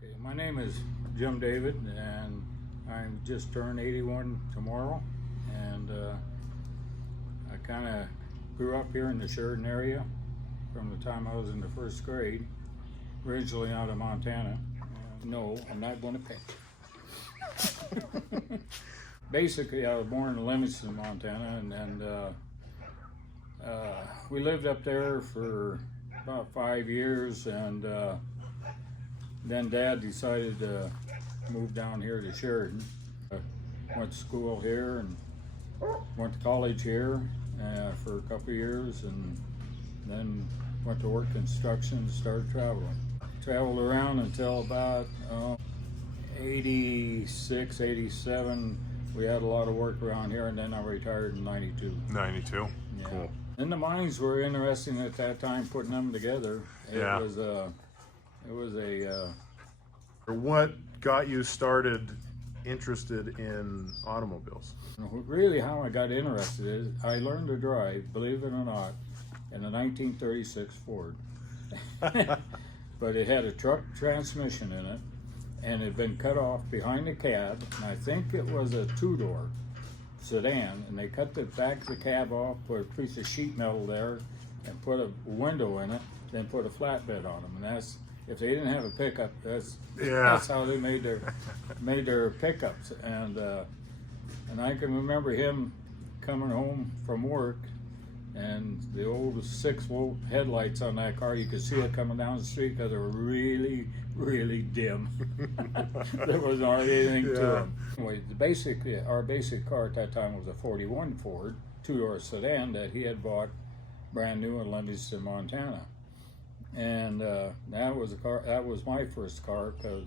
Okay, my name is Jim David, and I just turned 81 tomorrow, and I kind of grew up here in the Sheridan area from the time I was in the first grade, originally out of Montana. No, I'm not going to pick. Basically, I was born in Livingston, Montana, and we lived up there for about 5 years, and then Dad decided to move down here to Sheridan. Went to school here and went to college here for a couple of years, and then went to work construction and started traveling. Traveled around until about 86, 87. We had a lot of work around here, and then I retired in 92. 92? Yeah. Cool. And the mines were interesting at that time, putting them together. Yeah. What got you started interested in automobiles? Really, how I got interested is I learned to drive, believe it or not, in a 1936 Ford. But it had a truck transmission in it, and it had been cut off behind the cab, and I think it was a two-door sedan, and they cut the back of the cab off, put a piece of sheet metal there, and put a window in it, then put a flatbed on them. And that's, if they didn't have a pickup, that's how they made their pickups. And I can remember him coming home from work, and the old 6-volt headlights on that car, you could see it coming down the street because they were really, really dim. There wasn't hardly anything to them. Anyway, our basic car at that time was a 41 Ford, two-door sedan that he had bought brand new in Livingston, Montana. And that was my first car, because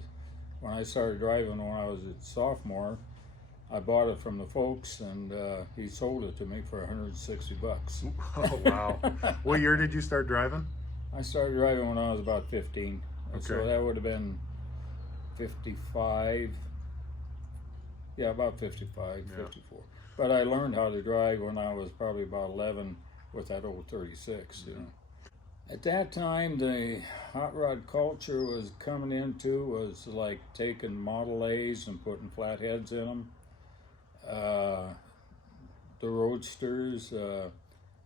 when I started driving when I was a sophomore, I bought it from the folks, and he sold it to me for $160. Oh, wow. What year did you start driving? I started driving when I was about 15. Okay. So that would have been 55. Yeah, about 55, yeah. 54. But I learned how to drive when I was probably about 11 with that old 36, mm-hmm. You know. At that time, the hot rod culture was coming into, was like taking Model A's and putting flat heads in them. The Roadsters,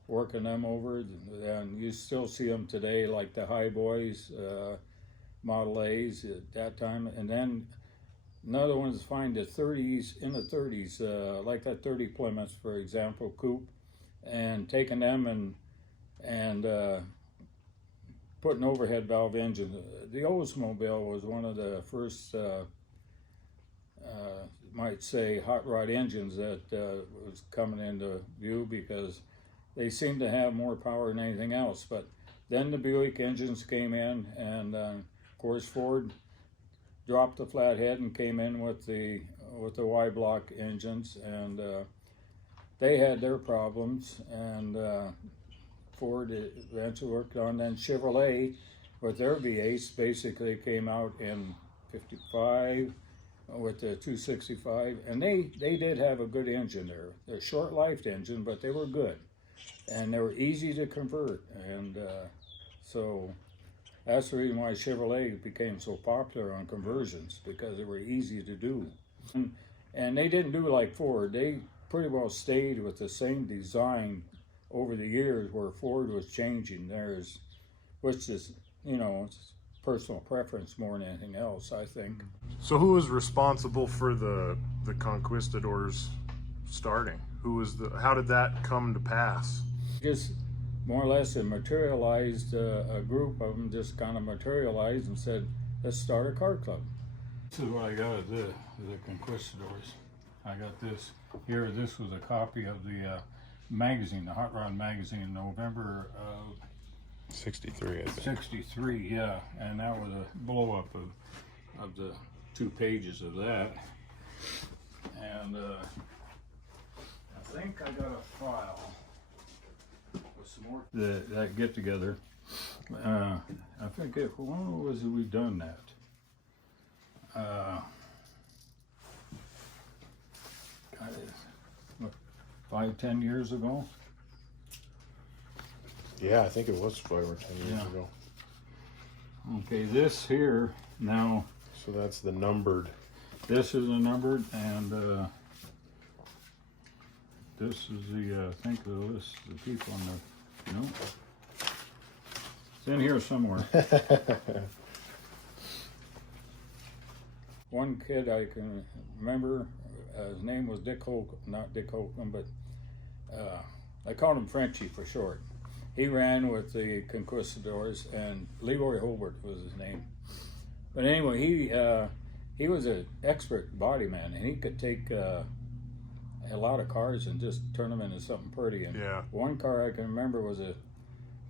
working them over, and you still see them today, like the High Boys, Model A's at that time. And then another one is find the 30s, in the 30s, like that 30 Plymouth, for example, coupe, and taking them and putting overhead valve engines. The Oldsmobile was one of the first, might say, hot rod engines that was coming into view, because they seemed to have more power than anything else. But then the Buick engines came in, and of course Ford dropped the flathead and came in with the Y-block engines, and they had their problems, and Ford eventually worked on. Then Chevrolet with their V8s basically came out in 55 with the 265, and they did have a good engine there. They're short-lived engine, but they were good, and they were easy to convert, and so that's the reason why Chevrolet became so popular on conversions, because they were easy to do. And they didn't do like Ford. They pretty well stayed with the same design over the years, where Ford was changing theirs, which is, you know, it's personal preference more than anything else, I think. So who was responsible for the Conquistadors starting? How did that come to pass? Just more or less it materialized, a group of them just kind of materialized and said, let's start a car club. This is what I got of the Conquistadors. I got this here. This was a copy of the magazine, the Hot Rod magazine, November 63, I think. 63, yeah, and that was a blow-up of the 2 pages of that. And I think I got a file with some more that get-together. I think when was it we done that? 5-10 years ago. Yeah, I think it was 5 or 10 years ago. Okay, this here now So that's the numbered. This is the numbered, and this is the, I think the list of the people on the, no. It's in here somewhere. One kid I can remember, his name was Dick Holcomb, not Dick Holcomb, but I called him Frenchie for short. He ran with the Conquistadors, and Leroy Hobart was his name. But anyway, he was an expert body man, and he could take a lot of cars and just turn them into something pretty. And Yeah. one car I can remember was a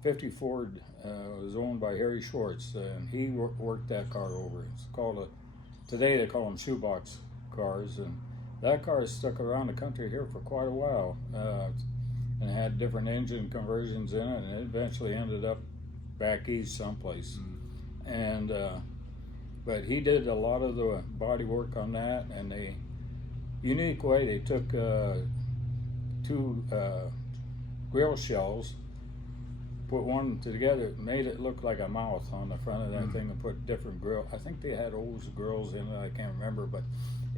50 Ford, was owned by Harry Schwartz, and he worked that car over. It's called today they call them shoebox cars, and that car stuck around the country here for quite a while, and had different engine conversions in it, and it eventually ended up back east someplace. And but he did a lot of the body work on that, and the unique way they took two grill shells, put one together, made it look like a mouth on the front of that thing, and put different grill. I think they had old grills in it, I can't remember, but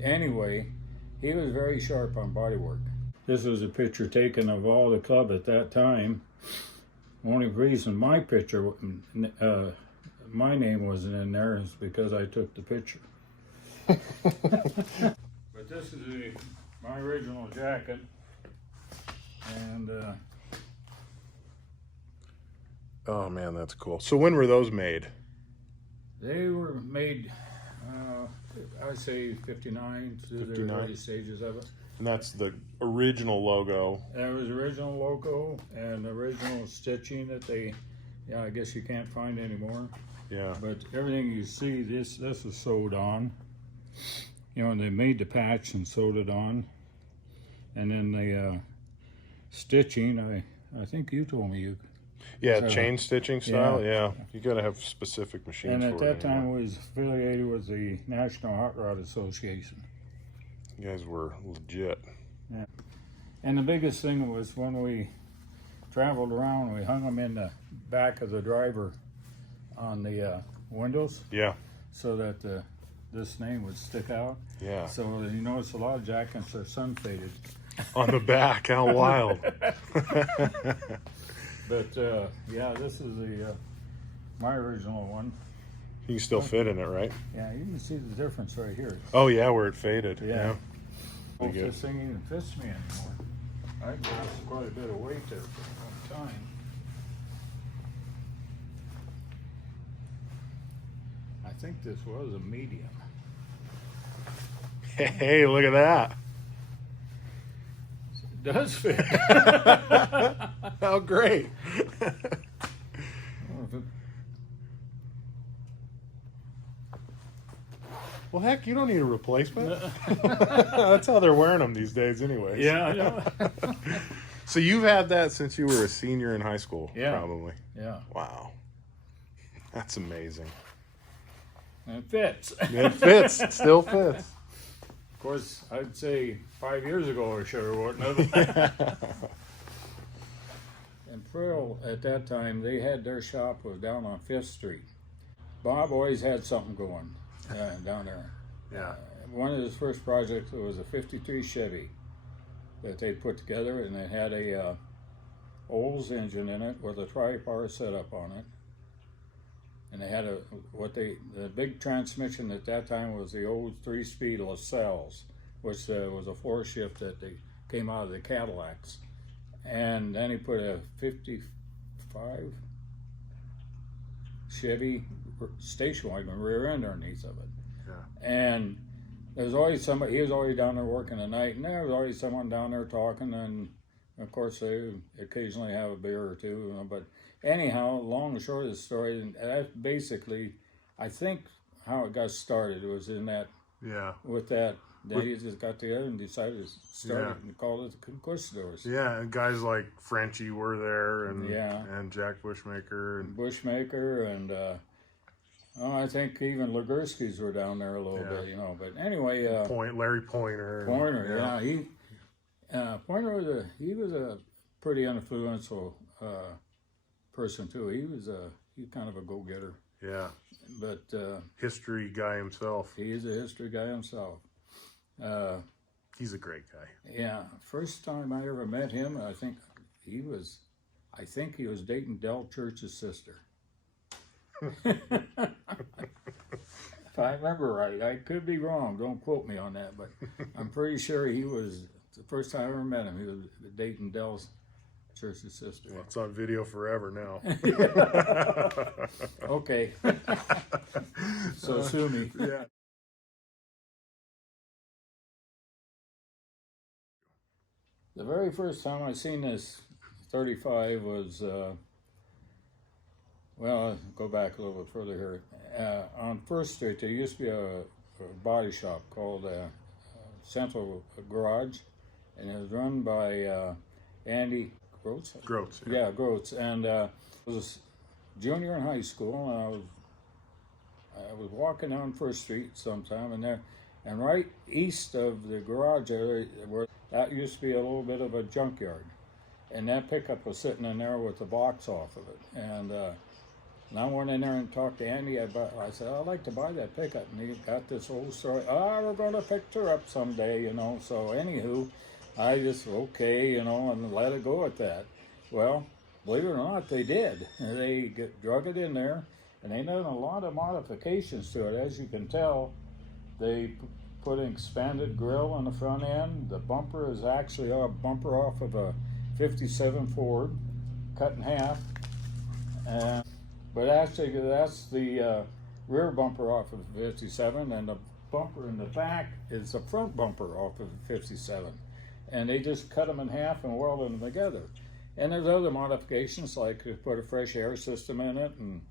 anyway, he was very sharp on body work. This was a picture taken of all the club at that time. Only reason my picture, my name wasn't in there is because I took the picture. But this is my original jacket, and Oh man, that's cool. So when were those made? they were made, I would say 59 through the 59? early stages of it. And that's the original logo. There was original logo and original stitching that they, I guess you can't find anymore. Yeah. But everything you see, this is sewed on. And they made the patch and sewed it on. And then the stitching, I think you told me you. Yeah, chain stitching style. Yeah. You got to have specific machines And for at it. that time, I was affiliated with the National Hot Rod Association. You guys were legit. Yeah. And the biggest thing was when we traveled around, we hung them in the back of the driver on the windows. Yeah. So that this name would stick out. Yeah. So you notice a lot of jackets are sun faded. On the back, how wild. But yeah, this is my original one. You can still fit in it, right? Yeah, you can see the difference right here. Oh yeah, where it faded. Yeah. Well, Pretty good. this thing even fits me anymore. I lost quite a bit of weight there for a long time. I think this was a medium. Hey, look at that. It does fit. How great. Well, heck, you don't need a replacement. That's how they're wearing them these days anyways. Yeah, I know. So you've had that since you were a senior in high school, Yeah. probably. Yeah. Wow. That's amazing. And it fits. It fits. It still fits. Of course, I'd say 5 years ago I sure wouldn't have. And Frill, at that time, they had their shop was down on 5th Street. Bob always had something going down there. Yeah. One of his first projects was a 53 Chevy that they put together, and it had a Olds engine in it with a tri-power setup on it. And they had the big transmission at that time was the old 3-speed LaSalle's, which was a 4-shift that they came out of the Cadillacs. And then he put a 55 Chevy station wagon rear end underneath of it. Yeah. And there's always somebody, he was always down there working at night, and there was always someone down there talking, and of course they occasionally have a beer or two, but anyhow, long and short of the story, and that's basically, I think, how it got started. It was in that, Yeah. with that, they just got together and decided to start it and called it the Conquistadors. Yeah, and guys like Frenchie were there, and Yeah. and Jack Bushmaker, and Bushmaker, and I think even Legursky's were down there a little Yeah. bit, but anyway. Larry Pointer. Pointer, yeah. Pointer was a pretty influential person too. he's kind of a go-getter. Yeah. But History guy himself. he is a history guy himself. He's a great guy. Yeah, first time I ever met him, I think he was dating Del Church's sister. If I remember right, I could be wrong. Don't quote me on that, but I'm pretty sure he was, the first time I ever met him, he was dating Del Church's sister. Well, it's on video forever now. Okay. So sue me. Yeah. The very first time I seen this 35 was, well, I'll go back a little bit further here. On First Street, there used to be a body shop called Central Garage, and it was run by Andy Groats. Groats. Yeah, Groats. And I was a junior in high school, and I was walking down First Street sometime, and right east of the garage area, where that used to be a little bit of a junkyard, and that pickup was sitting in there with the box off of it. And I went in there and talked to Andy. I said, I'd like to buy that pickup. And he got this whole story. We're going to pick her up someday, you know. So anywho, I just, okay, you know, and let it go at that. Well, believe it or not, they did. They drug it in there, and they done a lot of modifications to it. As you can tell, they put an expanded grill on the front end. The bumper is actually a bumper off of a 57 Ford, cut in half. But actually, that's the rear bumper off of 57, and the bumper in the back is the front bumper off of 57. And they just cut them in half and welded them together. And there's other modifications, like put a fresh air system in it and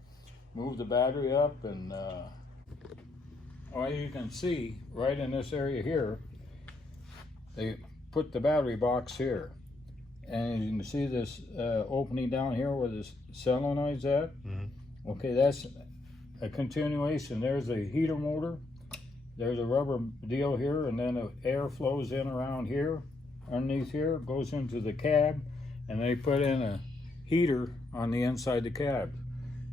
move the battery up. And you can see right in this area here, they put the battery box here. And you can see this opening down here where this solenoid's at. Mm-hmm. Okay, that's a continuation. There's a heater motor. There's a rubber deal here, and then the air flows in around here, underneath here, goes into the cab, and they put in a heater on the inside the cab.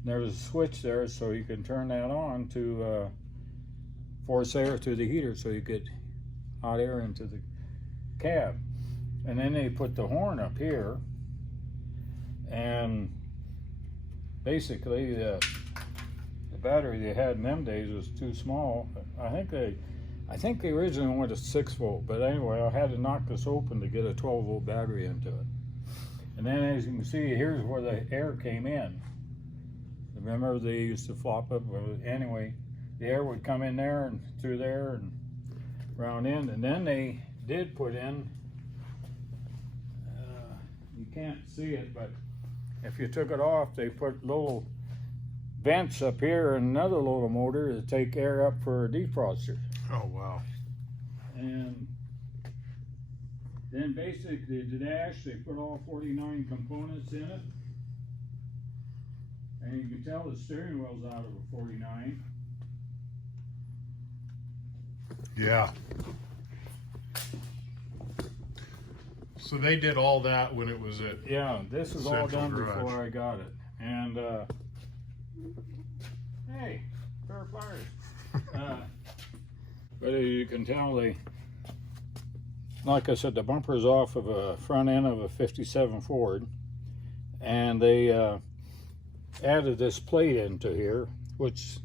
There's a switch there, so you can turn that on to force air to the heater, so you get hot air into the cab. And then they put the horn up here, and basically the battery they had in them days was too small. I think they originally went to 6 volt, but anyway, I had to knock this open to get a 12 volt battery into it. And then, as you can see, here's where the air came in. Remember, they used to flop up. Anyway, the air would come in there and through there and round in, and then they did put in. You can't see it, but if you took it off, they put little vents up here and another little motor to take air up for a defroster. Oh, wow. And then basically the dash, they put all 49 components in it. And you can tell the steering wheel's out of a 49. Yeah. So they did all that when it was at this is all done before I got it. And hey, fair fires. But you can tell like I said, the bumper's off of a front end of a 57 Ford, and they added this plate into here, which,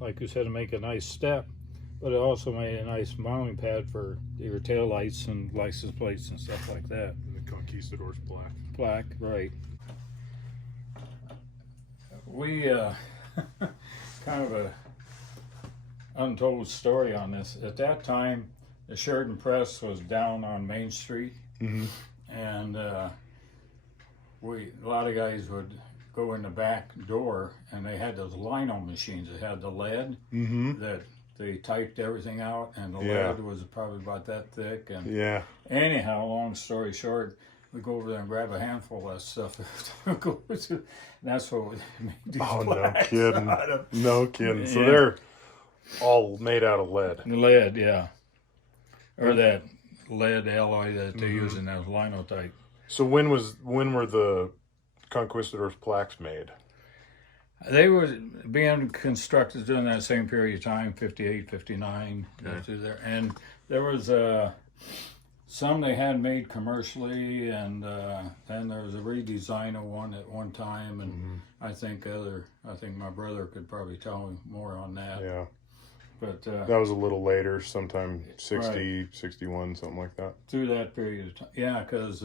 like you said, to make a nice step, but it also made a nice mounting pad for your tail lights and license plates and stuff like that. And the Conquistadors plaque, right. We kind of a untold story on this. At that time, the Sheridan press was down on Main Street, and a lot of guys would go in the back door, and they had those lino machines that had the lead that they typed everything out, and the lead was probably about that thick. And anyhow, long story short, we go over there and grab a handful of that stuff. That's what we made these plaques out of. No kidding. So they're all made out of lead. Lead, yeah. Or that lead alloy that they use in those linotype. So when were the Conquistadors plaques made? They were being constructed during that same period of time, 58, 59, Okay. through there. And there was some they had made commercially, and then there was a redesign of one at one time, and I think my brother could probably tell me more on that. Yeah. But That was a little later, sometime 60, 61, something like that. through that period of time, yeah, because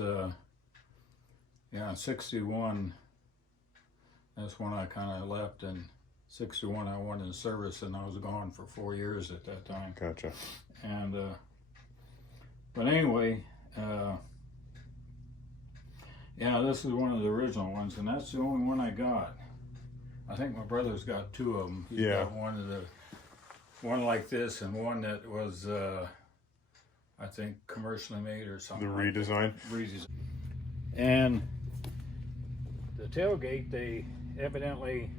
61, that's when I kind of left, and 61 I went in service, and I was gone for 4 years at that time. Gotcha. And but anyway, this is one of the original ones, and that's the only one I got. I think my brother's got two of them. He's got one like this, and one that was I think commercially made or something. The redesign. And the tailgate, they evidently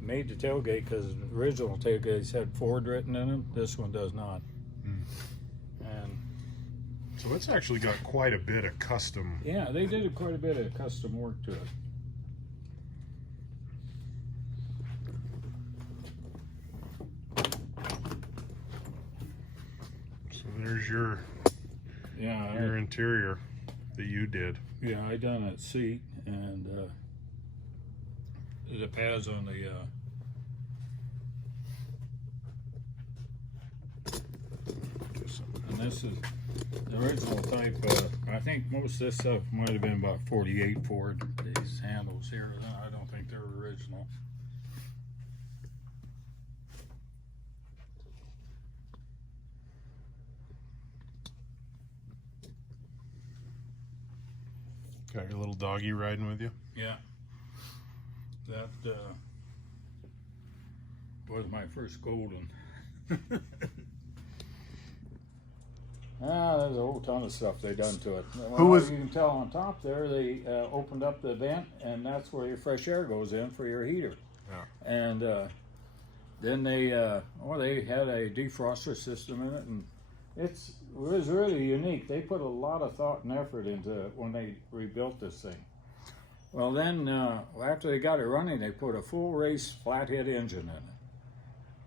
made the tailgate because the original tailgates had Ford written in them. This one does not. And So it's actually got quite a bit of custom. yeah, they did quite a bit of custom work to it. So there's your interior that you did. Yeah, I done that seat and the pads on the and this is the original type. I think most of this stuff might have been about 48 Ford. These handles here, I don't think they're original. Got your little doggy riding with you? Yeah, that was my first golden. There's a whole ton of stuff they done to it. Well, you can tell on top there, they opened up the vent, and that's where your fresh air goes in for your heater. Yeah. And then they had a defroster system in it, and it was really unique. They put a lot of thought and effort into it when they rebuilt this thing. Well, then after they got it running, they put a full race flathead engine in it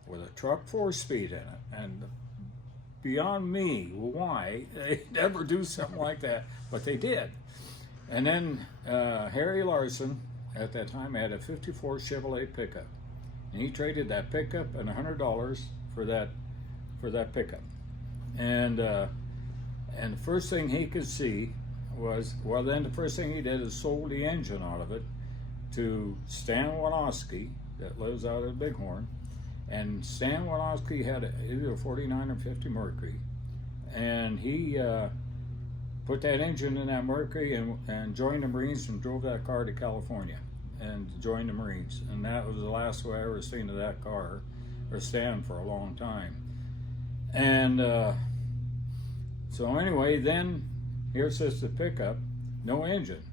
with a truck 4-speed in it, and beyond me why they never do something like that, but they did. And then Harry Larson at that time had a 54 Chevrolet pickup, and he traded that pickup and $100 for that pickup. And the first thing he could see was, the first thing he did is sold the engine out of it to Stan Wanoski that lives out of Bighorn. And Stan Wanoski had either a 49 or 50 Mercury, and he put that engine in that Mercury and joined the Marines and drove that car to California and joined the Marines. And that was the last way I ever seen of that car, or Stan, for a long time. And so anyway, then here sits the pickup, no engine.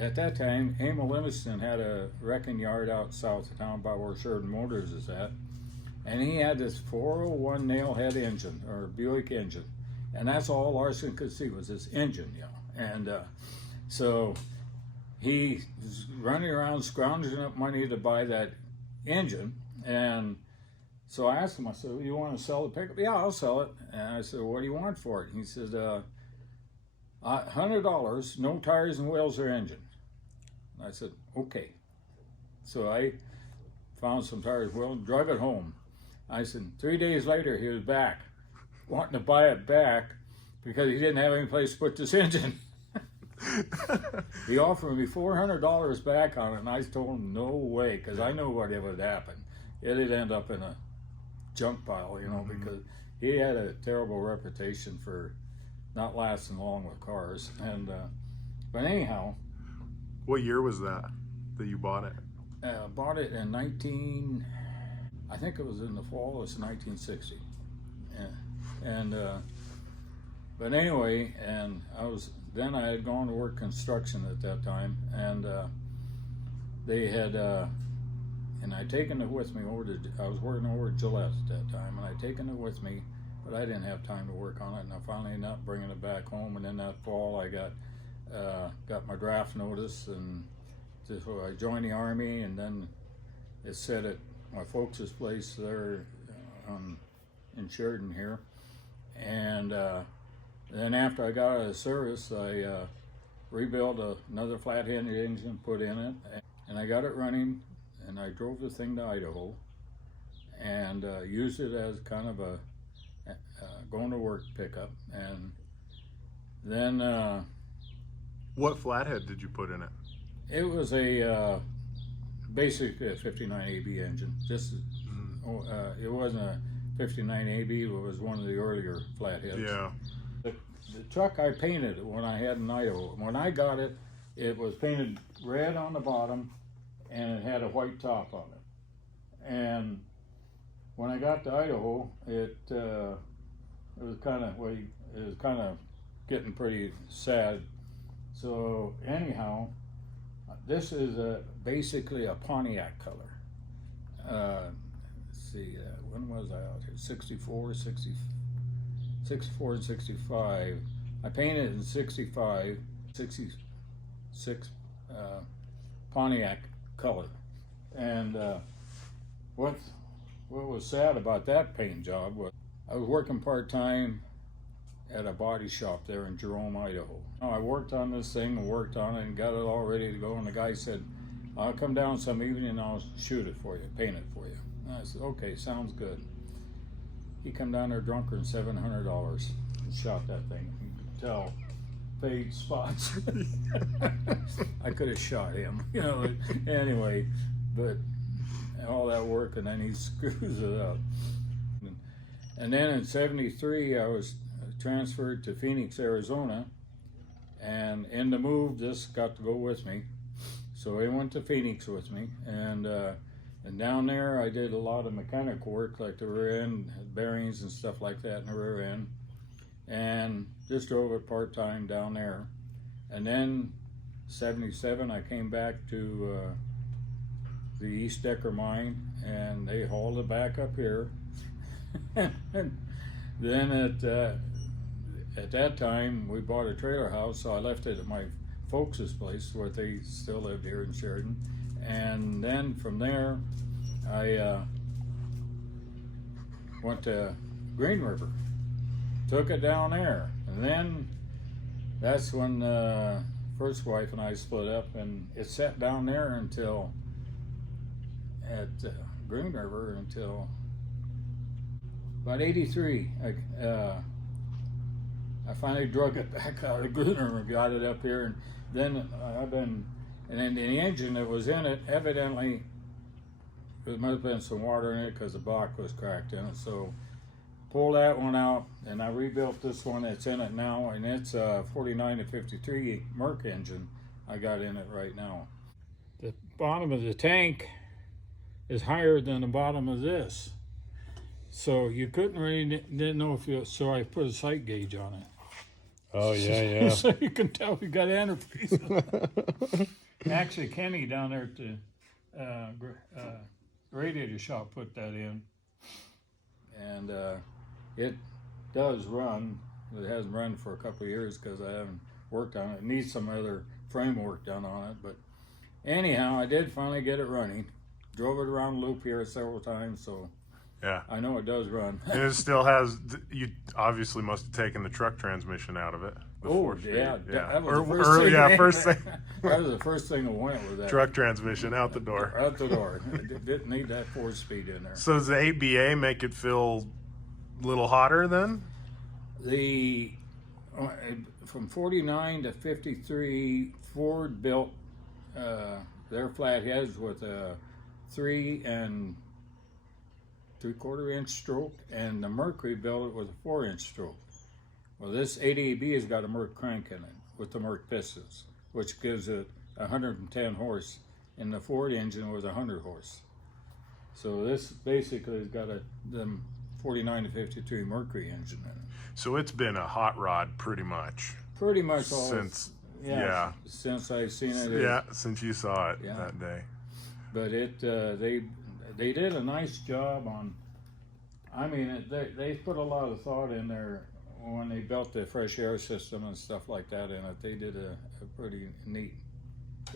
At that time, Emil Livingston had a wrecking yard out south of town by where Sheridan Motors is at, and he had this 401 nailhead engine, or Buick engine, and that's all Larson could see was this engine, And so he was running around scrounging up money to buy that engine, and so I asked him, I said, you want to sell the pickup? Yeah, I'll sell it. And I said, what do you want for it? He said, $100, no tires and wheels or engine. I said, okay. So I found some tires, wheels, drug it home. I said, 3 days later, he was back, wanting to buy it back because he didn't have any place to put this engine. He offered me $400 back on it, and I told him, no way, because I knew what would happen. It'd end up in a junk pile, because he had a terrible reputation for not lasting long with cars. And but anyhow, what year was that you bought it? Bought it in I think it was in the fall of 1960. And but anyway, and I had gone to work construction at that time, and they had and I'd taken it with me I was working over at Gillette at that time, and I'd taken it with me, but I didn't have time to work on it, and I finally ended up bringing it back home. And in that fall, I got my draft notice and so I joined the Army, and then it set at my folks' place there in Sheridan here. And then after I got out of the service, I rebuilt another flathead engine, put in it, and I got it running, and I drove the thing to Idaho and used it as kind of a going to work pickup. And then What flathead did you put in it? it was a basically a 59 AB engine. Just it wasn't a 59 AB, it was one of the earlier flatheads. Yeah. The truck I painted when I had in Idaho. When I got it, it was painted red on the bottom, and it had a white top on it. And when I got to Idaho, it was kind of getting pretty sad. So anyhow, this is basically a Pontiac color. Let's see, when was I out here? 64 and 65. I painted it in 65, 66 Pontiac color. And what was sad about that paint job was I was working part-time at a body shop there in Jerome, Idaho. I worked on this thing and worked on it and got it all ready to go, and the guy said, I'll come down some evening and I'll shoot it for you, paint it for you. And I said, okay, sounds good. He come down there drunker than $700 and shot that thing. You could tell fade spots. I could have shot him, you know. Anyway, but all that work, and then he screws it up. And then in '73, I was transferred to Phoenix, Arizona, and in the move, this got to go with me. So he went to Phoenix with me, and down there I did a lot of mechanical work, like the rear end bearings and stuff like that in the rear end, and just drove it part-time down there. And then '77 I came back to the East Decker mine, and they hauled it back up here. And then at that time we bought a trailer house, so I left it at my folks' place where they still lived here in Sheridan. And then from there I went to Green River, took it down there, and then that's when first wife and I split up, and it sat down there until at Green River until about '83. I finally drug it back out of Green River and got it up here, and then and then the engine that was in it, evidently there must have been some water in it because the block was cracked in it. So pulled that one out, and I rebuilt this one that's in it now, and it's a 49 to 53 Merc engine I got in it right now. The bottom of the tank is higher than the bottom of this, so you couldn't really didn't know if you. So I put a sight gauge on it. Oh yeah, yeah. So you can tell we got antifreeze. Actually, Kenny down there at the radiator shop put that in, and it does run. It hasn't run for a couple of years because I haven't worked on it. It needs some other framework done on it, but anyhow, I did finally get it running. Drove it around the loop here several times, so Yeah. I know it does run. And it still has, you obviously must have taken the truck transmission out of it. The Oh, 4-speed. yeah. That was Or, the first or, thing. yeah, first thing. That was the first thing that went with that. Truck transmission out the door. Out the door. It didn't need that 4-speed in there. So does the ABA make it feel a little hotter then? The from 49 to 53, Ford built their flatheads with a 3 3/4 inch stroke, and the Mercury built it with a 4-inch stroke. Well, this 80AB has got a Merc crank in it with the Merc pistons, which gives it 110 horse, and the Ford engine was 100 horse. So this basically has got the 49 to 53 Mercury engine in it. So it's been a hot rod pretty much. Pretty much all Since, since I've seen it. Yeah, since you saw it Yeah. that day. But it they did a nice job on. I mean, they put a lot of thought in there when they built the fresh air system and stuff like that in it. They did a pretty neat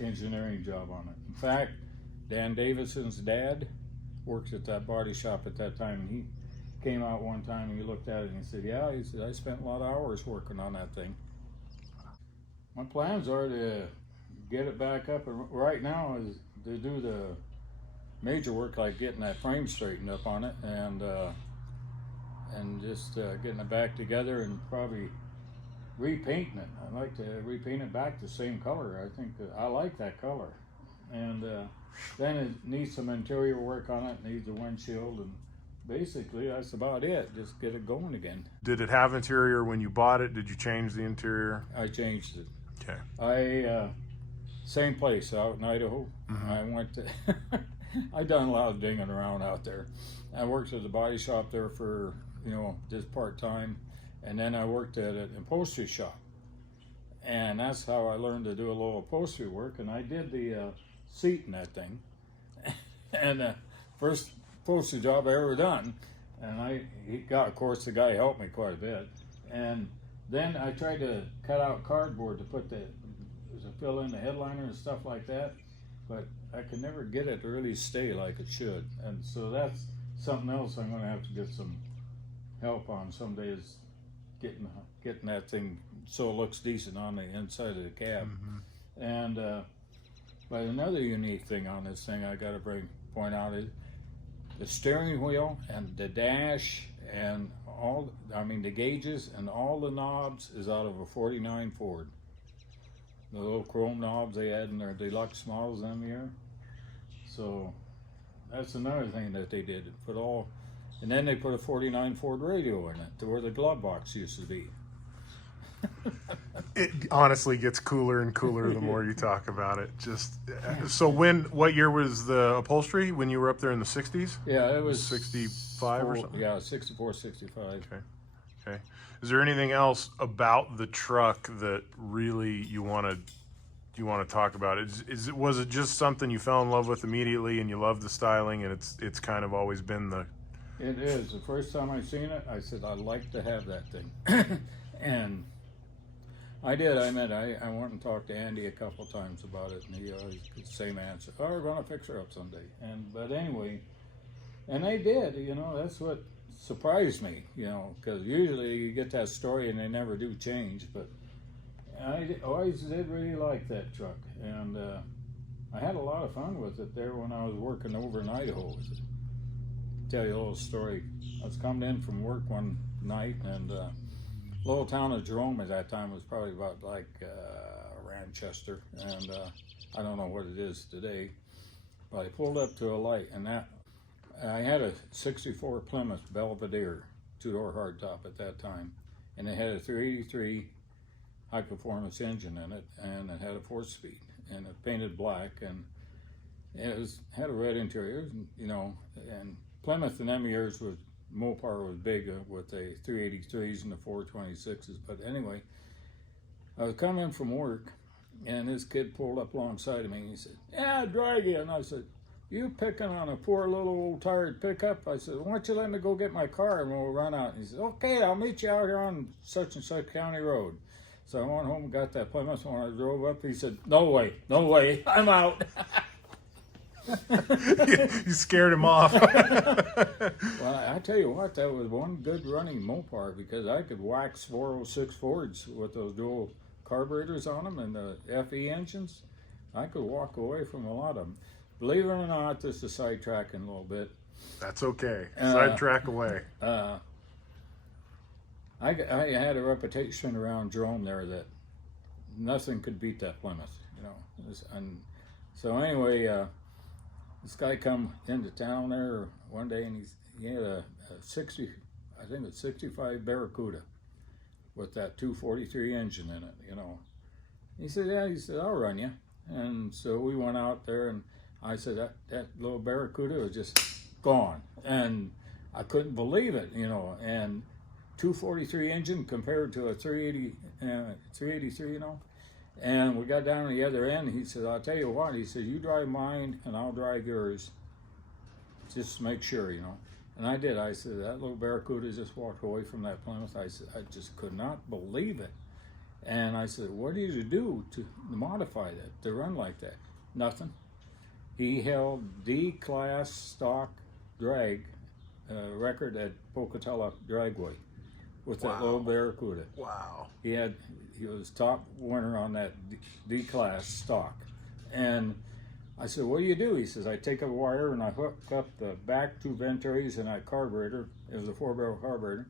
engineering job on it. In fact, Dan Davison's dad worked at that body shop at that time, and he came out one time and he looked at it and he said, yeah, he said, I spent a lot of hours working on that thing. My plans are to get it back up, and right now is to do the major work, like getting that frame straightened up on it, and just getting it back together and probably repainting it. I'd like to repaint it back the same color. I think I like that color. And then it needs some interior work on it, needs a windshield, and basically that's about it. Just get it going again. Did it have interior when you bought it? Did you change the interior? I changed it. Okay. Same place out in Idaho. Mm-hmm. I went to, I done a lot of dinging around out there. I worked at the body shop there for, just part-time. And then I worked at an upholstery shop. And that's how I learned to do a little upholstery work. And I did the seat in that thing. And first upholstery job I ever done. And of course, the guy helped me quite a bit. And then I tried to cut out cardboard to fill in the headliner and stuff like that. But I could never get it to really stay like it should. And so that's something else I'm going to have to get some help on someday, is getting that thing so it looks decent on the inside of the cab. Mm-hmm. And but another unique thing on this thing I got to point out is the steering wheel and the dash and the gauges and all the knobs is out of a 49 Ford. The little chrome knobs they had in their deluxe models them year. So that's another thing that they did. And then they put a 49 Ford radio in it to where the glove box used to be. It honestly gets cooler and cooler the more you talk about it. So what year was the upholstery when you were up there in the 60s? Yeah, it was 65 or something? Yeah, 64, 65. Okay. Is there anything else about the truck that really you want to talk about? Was it just something you fell in love with immediately and you love the styling, and it's kind of always been the... It is. The first time I seen it, I said, I'd like to have that thing. And I did. I went and talked to Andy a couple times about it, and he always the same answer. Oh, we're going to fix her up someday. But anyway, and they did. That's what surprised me, because usually you get that story and they never do change. But I always did really like that truck. And I had a lot of fun with it there when I was working over in Idaho. Tell you a little story. I was coming in from work one night, and little town of Jerome at that time was probably about like Ranchester, and I don't know what it is today, but I pulled up to a light, and I had a 64 Plymouth Belvedere 2-door hardtop at that time, and it had a 383 high performance engine in it, and it had a 4-speed, and it painted black, and it had a red interior, and Plymouth in them years Mopar was big with the 383s and the 426s. But anyway, I was coming from work, and this kid pulled up alongside of me, and he said, "Yeah, drag you." And I said, "You picking on a poor little old tired pickup?" I said, "Why don't you let me go get my car and we'll run out?" And he said, "Okay, I'll meet you out here on such and such county road." So I went home and got that Plymouth. When I drove up, he said, "No way, I'm out." You scared him off. Well, I tell you what, that was one good running Mopar, because I could wax 406 Fords with those dual carburetors on them and the FE engines. I could walk away from a lot of them. Believe it or not, this is sidetracking a little bit. That's okay. Sidetrack away. I had a reputation around Jerome there that nothing could beat that Plymouth, And so anyway, this guy come into town there one day, and he had a 65 Barracuda with that 243 engine in it, He said, "Yeah," he said, "I'll run you." And so we went out there, and I said, that little Barracuda was just gone. And I couldn't believe it, and 243 engine compared to a 383, And we got down to the other end, and he said, "I'll tell you what," he said, "you drive mine and I'll drive yours. Just make sure, And I did. I said, that little Barracuda just walked away from that Plymouth. I said, I just could not believe it. And I said, what did you do to modify that, to run like that? Nothing. He held D-class stock drag record at Pocatello Dragway with that little Barracuda. Wow. He was top winner on that D-class stock. And I said, what do you do? He says, I take a wire and I hook up the back two ventaries and that carburetor. It was a 4-barrel carburetor.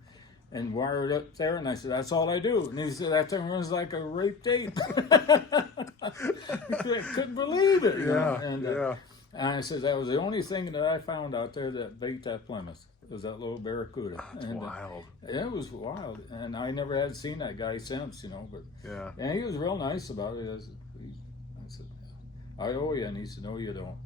And wire it up there, and I said, that's all I do. And he said, that thing runs like a rape tape. I couldn't believe it. And I said, that was the only thing that I found out there that beat that Plymouth. It was that little Barracuda. That's wild. It was wild. And I never had seen that guy since, but and he was real nice about it. I said, I owe you. And he said, no, you don't.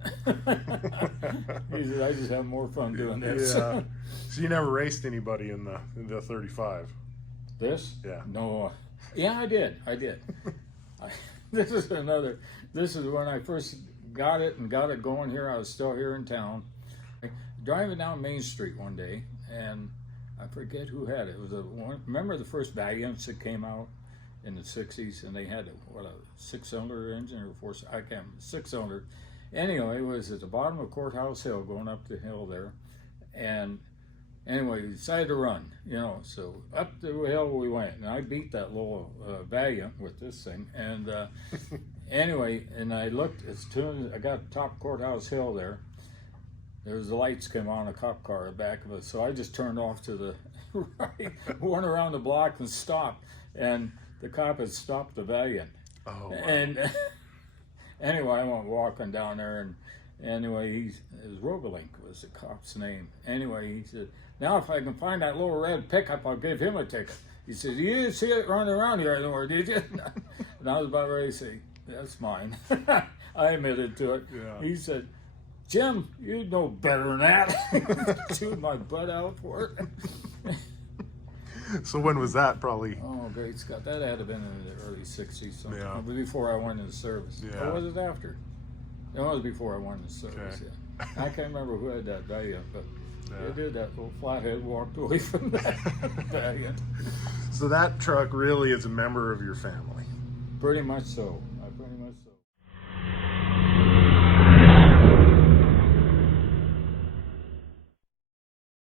He said, I just have more fun doing this. Yeah. So you never raced anybody in the 35? This? Yeah. No. Yeah, I did. This is when I first got it going here. I was still here in town. Driving down Main Street one day, and I forget who had it. It was remember the first Valiants that came out in the 60s, and they had a 6-cylinder engine or 4, I can't remember, 6-cylinder. Anyway, it was at the bottom of Courthouse Hill, going up the hill there, and anyway, we decided to run, so up the hill we went, and I beat that little Valiant with this thing, and anyway, and I looked, as soon as I got top Courthouse Hill there was the lights came on, a cop car at the back of it, so I just turned off to the right, went around the block and stopped, and the cop had stopped the Valiant. Oh, wow. And anyway, I went walking down there, and anyway, his Rogalink was the cop's name. Anyway, he said, now if I can find that little red pickup, I'll give him a ticket. He said, you didn't see it running around here anymore, did you? And I was about ready to say, that's mine. I admitted to it. Yeah. He said, Jim, you know better than that. Chewed my butt out for it. So when was that? Probably. Oh, great Scott! That had to have been in the early '60s, something. Yeah. Before I went into service. Yeah. Or was it after? It was before I went into service. Okay. Yeah. I can't remember who had that Valiant, but Yeah. they did. That little flathead walked away from that Valiant. So that truck really is a member of your family. Pretty much so. Pretty much so.